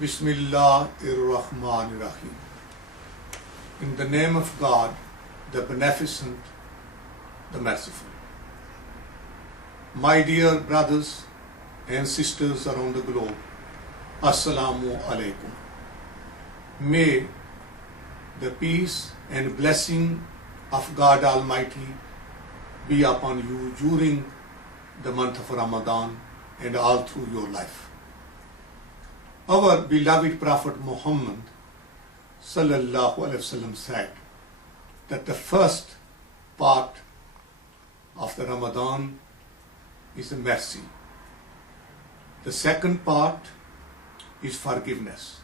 Bismillahirrahmanirrahim. In the name of God, the Beneficent, the Merciful. My dear brothers and sisters around the globe, Assalamu alaikum. May the peace and blessing of God Almighty be upon you during the month of Ramadan and all through your life. Our beloved Prophet Muhammad sallallahu alaihi wasallam said that the first part of the Ramadan is a mercy. The second part is forgiveness.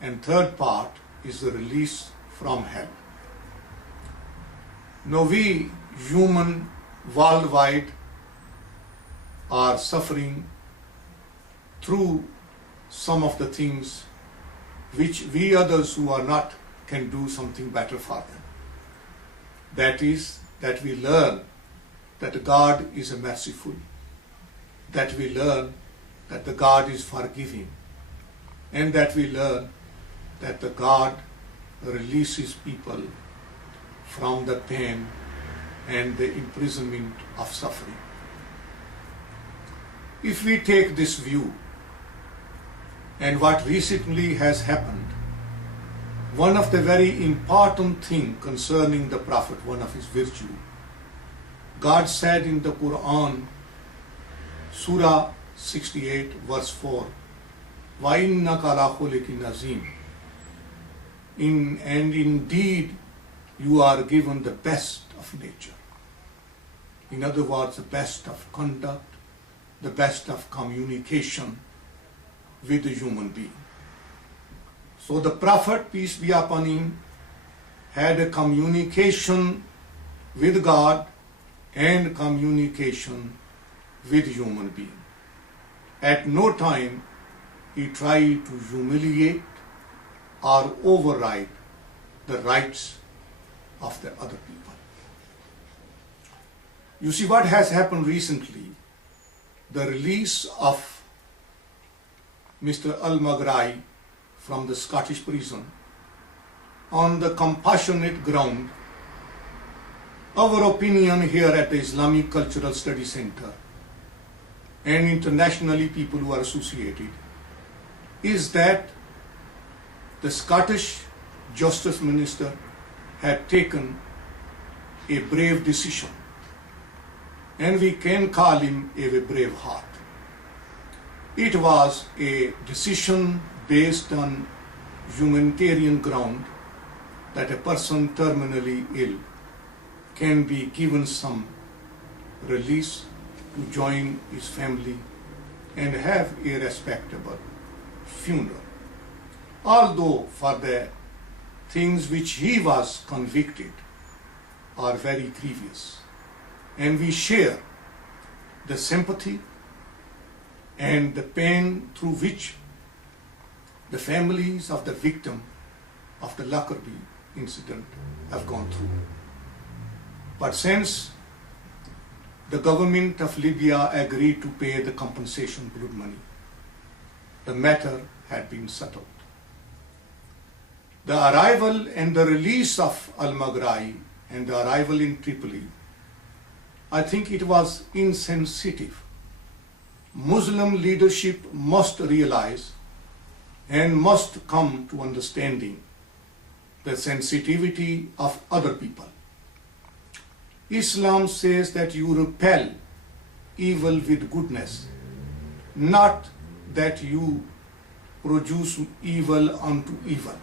And third part is the release from hell. Now we human worldwide are suffering through some of the things which we others who are not can do something better for them. That is, that we learn that God is a merciful, that we learn that the God is forgiving, and that we learn that the God releases people from the pain and the imprisonment of suffering. If we take this view and what recently has happened, one of the very important thing concerning the Prophet, one of his virtue, God said in the Quran, Surah 68 verse 4, وَإِنَّكَ عَلَى خُلُقٍ عَظِيمٍ. And indeed you are given the best of nature. In other words, the best of conduct, the best of communication with the human being. So the Prophet, peace be upon him, had a communication with God and communication with human being. At no time he tried to humiliate or override the rights of the other people. You see what has happened recently, the release of Mr. Al-Maghrahi from the Scottish prison on the compassionate ground. Our opinion here at the Islamic Cultural Study Center and internationally people who are associated is that the Scottish Justice Minister had taken a brave decision, and we can call him a brave heart. It was a decision based on humanitarian ground that a person terminally ill can be given some release to join his family and have a respectable funeral. Although for the things which he was convicted are very grievous, and we share the sympathy and the pain through which the families of the victim of the Lockerbie incident have gone through. But since the government of Libya agreed to pay the compensation blood money, the matter had been settled. The arrival and the release of Al-Maghrahi and the arrival in Tripoli, I think it was insensitive. Muslim leadership must realize and must come to understanding the sensitivity of other people. Islam says that you repel evil with goodness, not that you produce evil unto evil.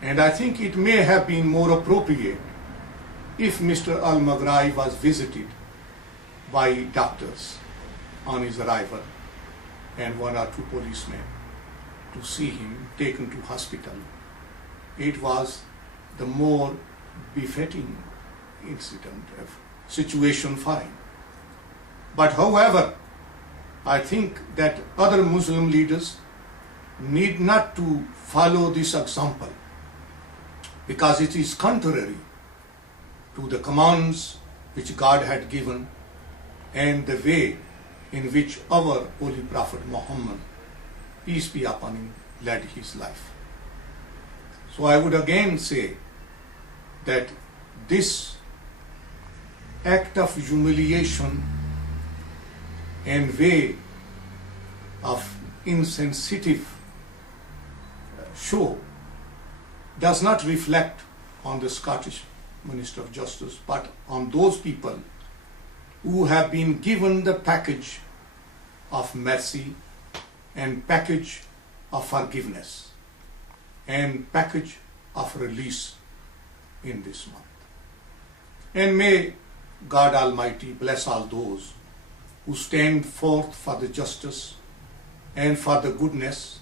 And I think it may have been more appropriate if Mr. Al-Maghrahi was visited by doctors on his arrival and one or two policemen to see him taken to hospital. It was the more befitting incident of situation for him. But however, I think that other Muslim leaders need not to follow this example, because it is contrary to the commands which God had given and the way in which our Holy Prophet Muhammad peace be upon him, led his life. So I would again say that this act of humiliation and way of insensitive show does not reflect on the Scottish Minister of Justice, but on those people who have been given the package of mercy and package of forgiveness and package of release in this month. And may God Almighty bless all those who stand forth for the justice and for the goodness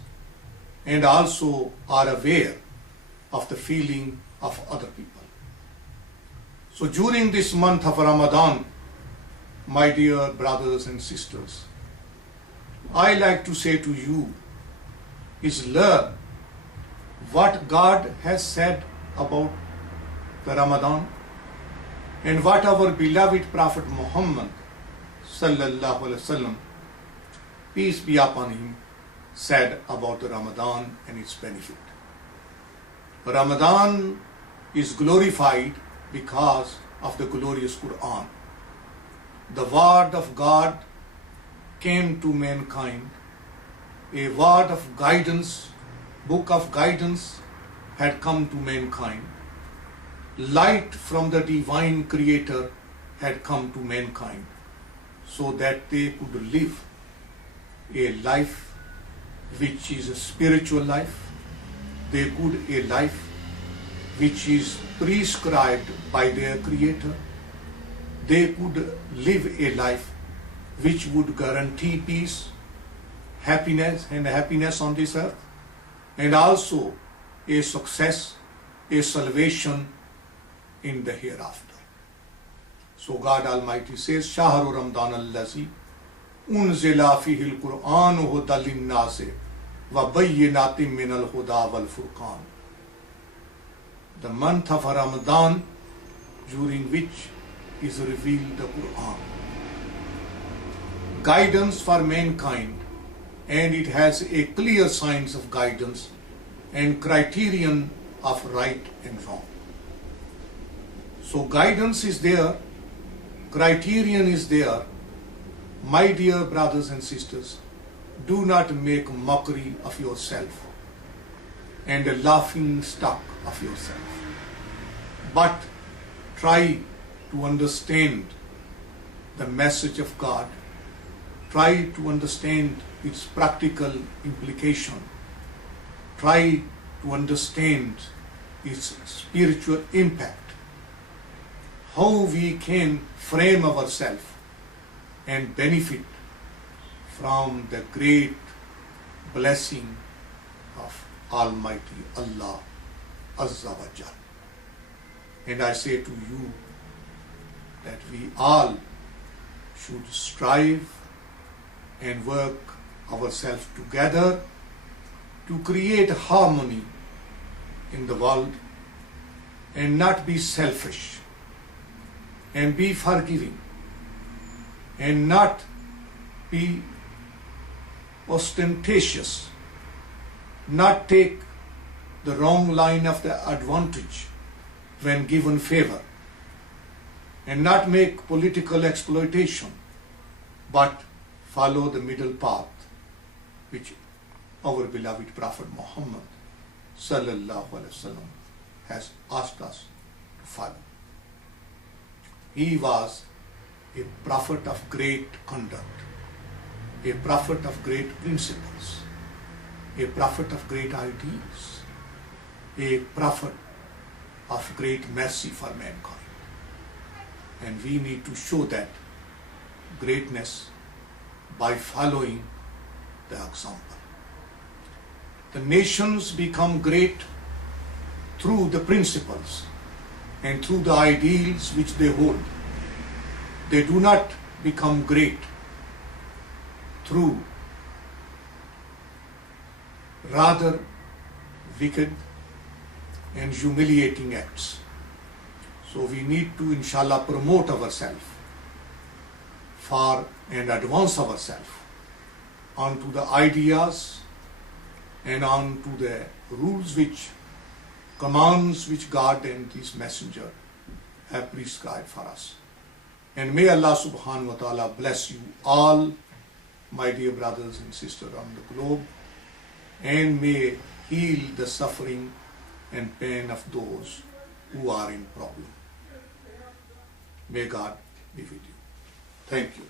and also are aware of the feeling of other people. So during this month of Ramadan, my dear brothers and sisters, I like to say to you is learn what God has said about the Ramadan and what our beloved Prophet Muhammad sallallahu alaihi wasallam, peace be upon him, said about the Ramadan and its benefit. Ramadan is glorified because of the glorious Quran. The word of God came to mankind, a word of guidance, book of guidance had come to mankind. Light from the divine creator had come to mankind so that they could live a life which is a spiritual life. They could a life which is prescribed by their creator. They could live a life which would guarantee peace, happiness on this earth, and also a success, a salvation in the hereafter. So God Almighty says, Shahru Ramadan allazi unzila fihi al-Qur'an hudan lin-nas wa bayyinatin min al-huda wal-furqan. The month of Ramadan, during which is revealed the Quran. Guidance for mankind, and it has a clear signs of guidance and criterion of right and wrong. So guidance is there, criterion is there. My dear brothers and sisters, do not make mockery of yourself and a laughing stock of yourself, but try to understand the message of God, try to understand its practical implication, try to understand its spiritual impact, how we can frame ourselves and benefit from the great blessing of Almighty Allah Azza wa Jal. And I say to you that we all should strive and work ourselves together to create harmony in the world and not be selfish and be forgiving and not be ostentatious, not take the wrong line of the advantage when given favor, and not make political exploitation, but follow the middle path which our beloved Prophet Muhammad sallallahu alaihi wasallam has asked us to follow. He was a prophet of great conduct, a prophet of great principles, a prophet of great ideals, a prophet of great mercy for mankind. And we need to show that greatness by following the example. The nations become great through the principles and through the ideals which they hold. They do not become great through rather wicked and humiliating acts. So we need to, inshallah, promote ourselves for and advance ourselves onto the ideas and on to the rules which, commands which God and His Messenger have prescribed for us. And may Allah subhanahu wa ta'ala bless you all, my dear brothers and sisters around the globe, and may heal the suffering and pain of those who are in problem. May God be with you. Thank you.